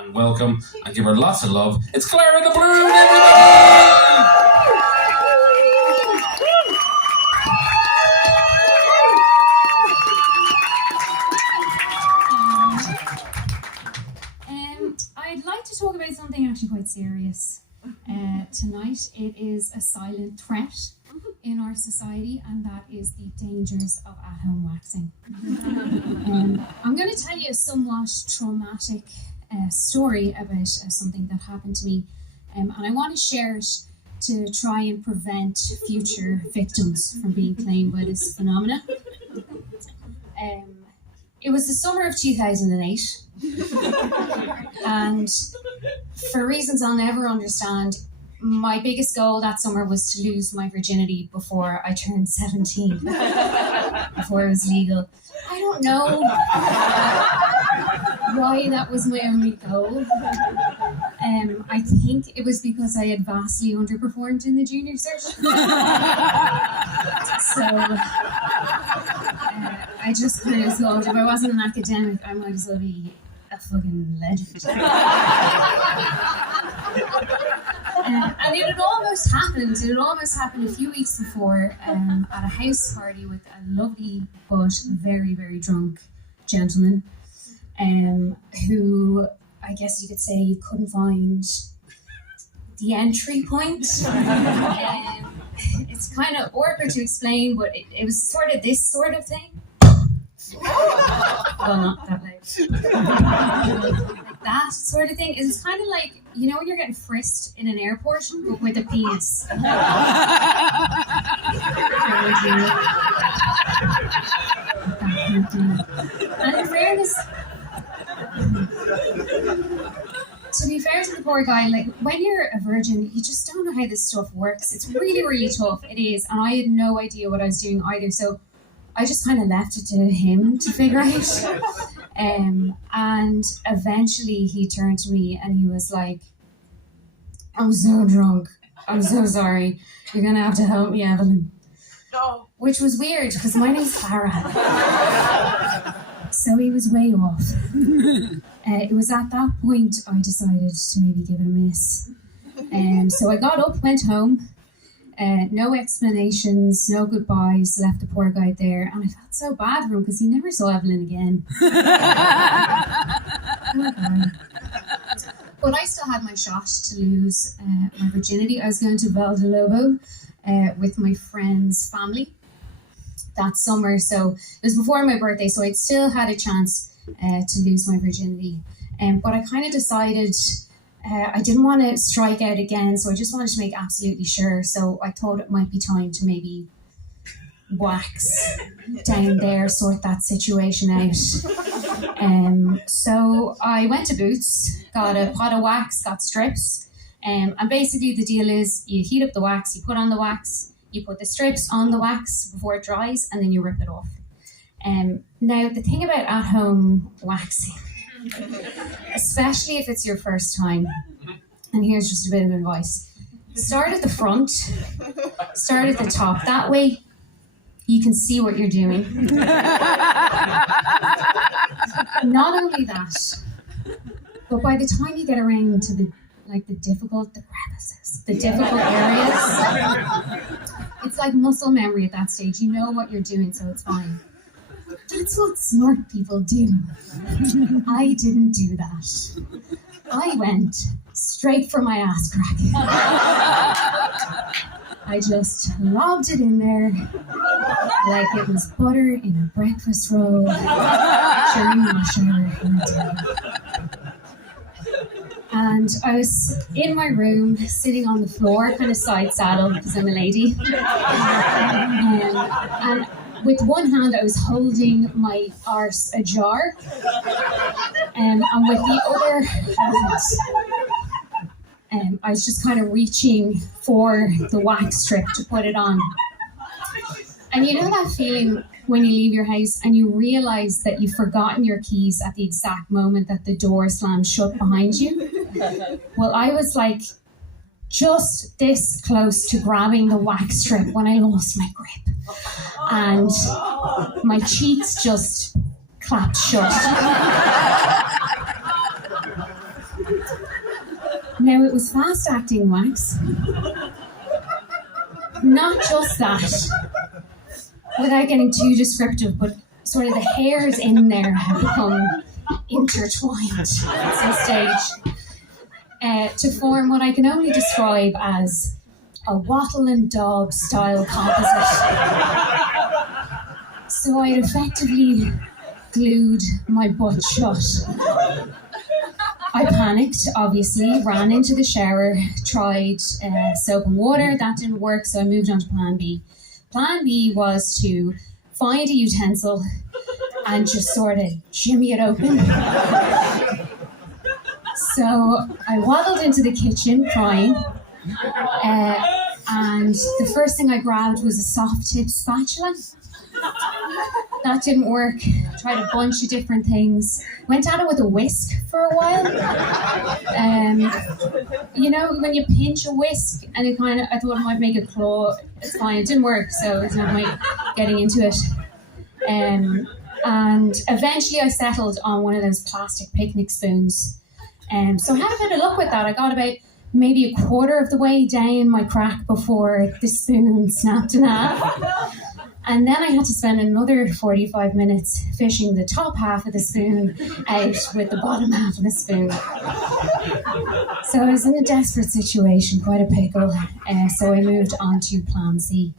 and welcome and give her lots of love. It's Clara the Brún, everybody! I'd like to talk about something actually quite serious tonight. It is a silent threat in our society, and that is the dangers of at-home waxing. I'm going to tell you a somewhat traumatic story about something that happened to me, and I want to share it to try and prevent future victims from being claimed by this phenomena. It was the summer of 2008, and for reasons I'll never understand, my biggest goal that summer was to lose my virginity before I turned 17, before it was legal. I don't know why that was my only goal. I think it was because I had vastly underperformed in the junior cert. So I just kind of thought, if I wasn't an academic, I might as well be a fucking legend. And it had almost happened. It had almost happened a few weeks before at a house party with a lovely but very, very drunk gentleman who, I guess you could say, couldn't find the entry point. It's kind of awkward to explain, but it was sort of this sort of thing. Well, not that loud. Like that sort of thing. It's kind of like, you know, when you're getting frisked in an airport, but with a penis. And in fairness, to be fair to the poor guy, like, when you're a virgin, you just don't know how this stuff works. It's really, really tough. It is. And I had no idea what I was doing either. So I just kind of left it to him to figure out. And eventually he turned to me and he was like, "I'm so drunk. I'm so sorry. You're going to have to help me, Evelyn." No. Which was weird because my name's Clara. So he was way off. It was at that point I decided to maybe give it a miss. So I got up, went home. No explanations, no goodbyes, left the poor guy there, and I felt so bad for him because he never saw Evelyn again. Poor guy. But I still had my shot to lose my virginity. I was going to Valdelobo with my friend's family that summer, so it was before my birthday, so I'd still had a chance to lose my virginity. But I kind of decided I didn't want to strike out again, so I just wanted to make absolutely sure. So I thought it might be time to maybe wax down there, sort that situation out. So I went to Boots, got a pot of wax, got strips, and basically the deal is you heat up the wax, you put on the wax, you put the strips on the wax before it dries, and then you rip it off. Now, the thing about at-home waxing, especially if it's your first time, and here's just a bit of advice: start at the front, start at the top. That way you can see what you're doing. Not only that, but by the time you get around to the crevices, the difficult areas, it's like muscle memory at that stage. You know what you're doing, so it's fine. That's what smart people do. I didn't do that. I went straight for my ass crack. I just lobbed it in there like it was butter in a breakfast roll during rush hour in a day. And I was in my room, sitting on the floor, kind of side saddle because I'm a lady. And with one hand, I was holding my arse ajar, and with the other hand, I was just kind of reaching for the wax strip to put it on. And you know that feeling when you leave your house and you realise that you've forgotten your keys at the exact moment that the door slams shut behind you? Well, I was like just this close to grabbing the wax strip when I lost my grip. And my cheeks just clapped shut. Now, it was fast-acting wax. Not just that, without getting too descriptive, but sort of the hairs in there have become intertwined at some stage to form what I can only describe as a wattle and daub style composite. So I had effectively glued my butt shut. I panicked, obviously, ran into the shower, tried soap and water. That didn't work, so I moved on to plan B. Plan B was to find a utensil and just sort of jimmy it open. So I waddled into the kitchen crying, and the first thing I grabbed was a soft-tip spatula. That didn't work. Tried a bunch of different things. Went at it with a whisk for a while. You know, when you pinch a whisk and it kind of, I thought it might make a claw. It's fine. It didn't work, so it's not like getting into it. And eventually I settled on one of those plastic picnic spoons. So I had a bit of luck with that. I got about maybe a quarter of the way down my crack before the spoon snapped in half. And then I had to spend another 45 minutes fishing the top half of the spoon out with the bottom half of the spoon. So I was in a desperate situation, quite a pickle. So I moved on to Plan C.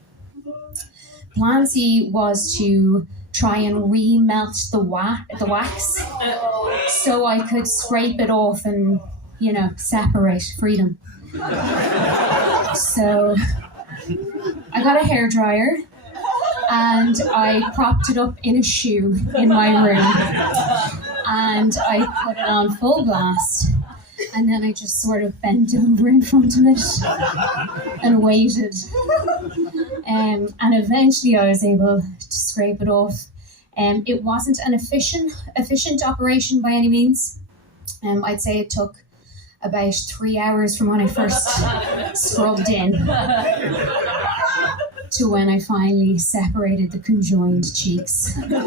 Plan C was to try and re-melt the wax so I could scrape it off and, you know, separate freedom. So I got a hairdryer and I propped it up in a shoe in my room and I put it on full blast, and then I just sort of bent over in front of it and waited. And eventually I was able to scrape it off. It wasn't an efficient operation by any means. I'd say it took about 3 hours from when I first scrubbed in to when I finally separated the conjoined cheeks. But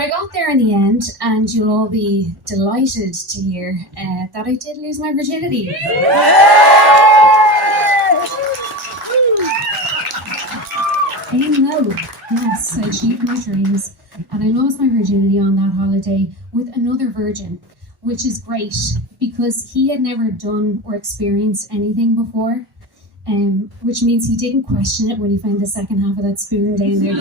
I got there in the end, and you'll all be delighted to hear that I did lose my virginity. Hello. Yes, I achieved my dreams, and I lost my virginity on that holiday with another virgin, which is great because he had never done or experienced anything before, which means he didn't question it when he found the second half of that spoon down there.